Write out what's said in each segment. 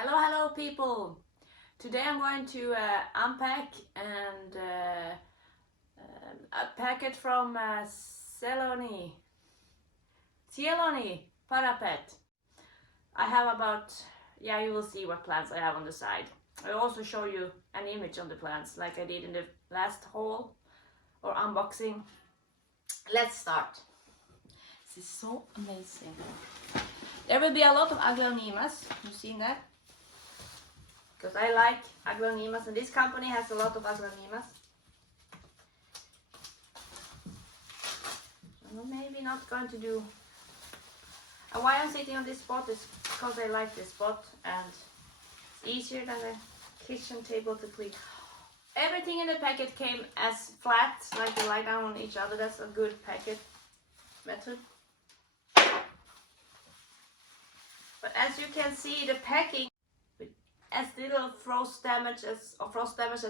Hello people! Today I'm going to unpack and a packet from Zielony parapet. I have about, you will see what plants I have on the side. I'll also show you an image on the plants like I did in the last haul or unboxing. Let's start. This is so amazing. There will be a lot of Aglaonemas, you've seen that? Because I like Aglaonemas and this company has a lot of Aglaonemas. I'm maybe not going to do... And why I'm sitting on this spot is because I like this spot and it's easier than a kitchen table to clean. Everything in the packet came as flat, like they lie down on each other. That's a good packet method. But as you can see, the packing with as little frost damage as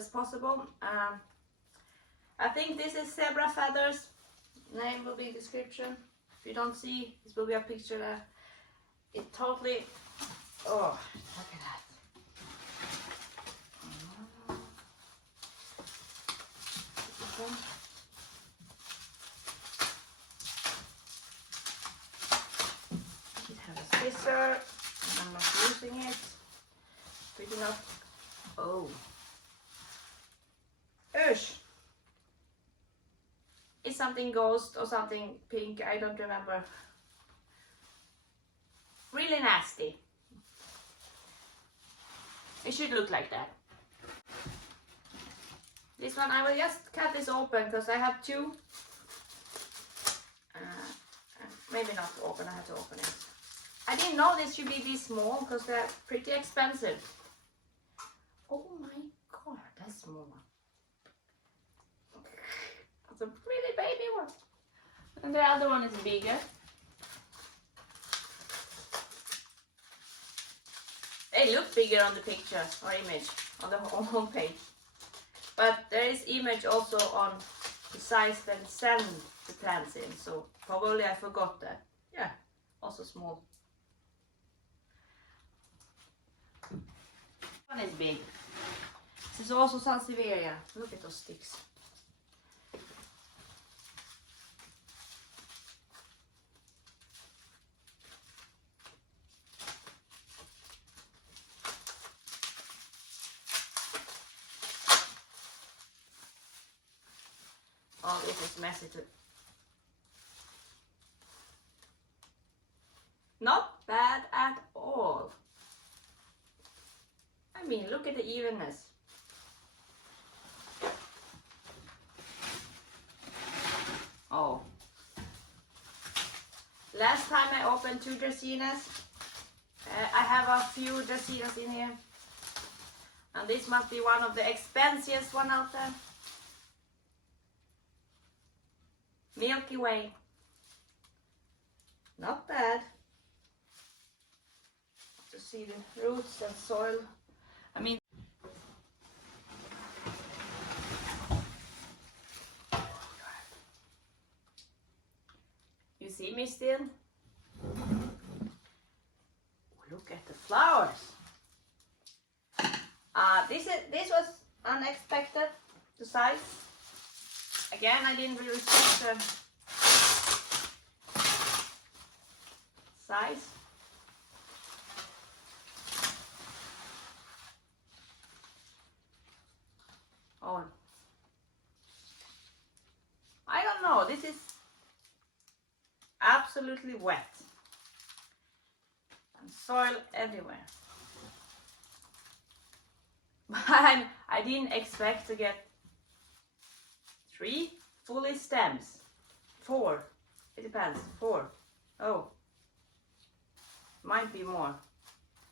possible. I think this is zebra feathers. Name will be in description. If you don't see, this will be a picture there. It totally... Oh, look at that. It has a scissor. I'm not using it. Pretty not. Oh. Ush. It's something ghost or something pink. I don't remember. Really nasty. It should look like that. This one I will just cut this open because I have two. Maybe not open. I have to open it. I didn't know this should be this small because they're pretty expensive. Oh my god, that's small. That's a pretty baby one. And the other one is bigger. They look bigger on the picture or image on the home page. But there is image also on the size that send the plants in. So probably I forgot that. Yeah, also small. One is big. This is also Sansevieria. Look at those sticks. Oh, this is messy too. Not bad at all. I mean, look at the evenness. Oh. Last time I opened two Dracaenas. I have a few Dracaenas in here. And this must be one of the expensiest one out there. Milky Way. Not bad. To see the roots and soil. I mean, you see me still? Look at the flowers. This was unexpected. The size. Again, I didn't really check the size. Oh, I don't know. This is absolutely wet and soil everywhere. But I didn't expect to get 3 fully stems. 4. It depends. 4. Oh. Might be more.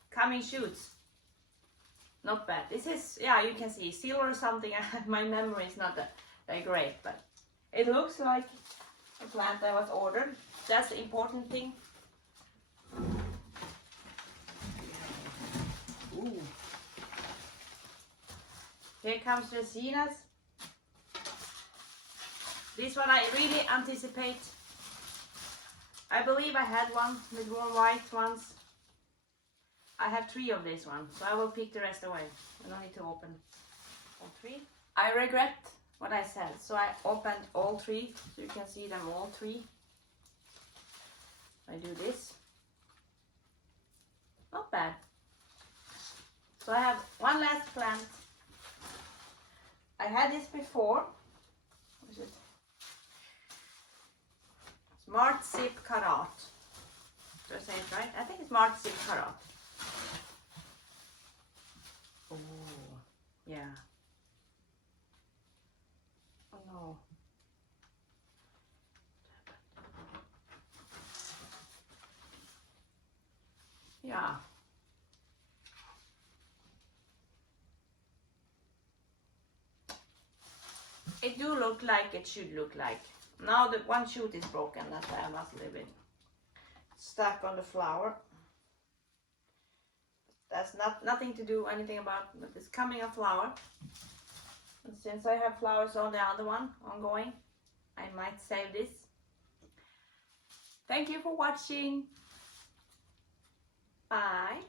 Coming shoots. Not bad. This is, yeah, you can see silver or something. My memory is not that great, but it looks like a plant that was ordered. That's the important thing. Ooh. Here comes Dracaenas. This one I really anticipate. I believe I had one with warm white once. I have 3 of this one, so I will pick the rest away. I don't need to open all 3. I regret what I said, so I opened all 3, so you can see them all 3. I do this. Not bad. So I have one last plant. I had this before. What is it? Smart Zip Karat. Do I say it right? I think it's Smart Zip Karat. Oh, yeah. Oh no. Yeah. It do look like it should look like. Now the one shoot is broken, that's why I must leave it stuck on the flower. That's nothing to do anything about, but it's coming a flower. And since I have flowers on the other one ongoing, I might save this. Thank you for watching. Bye.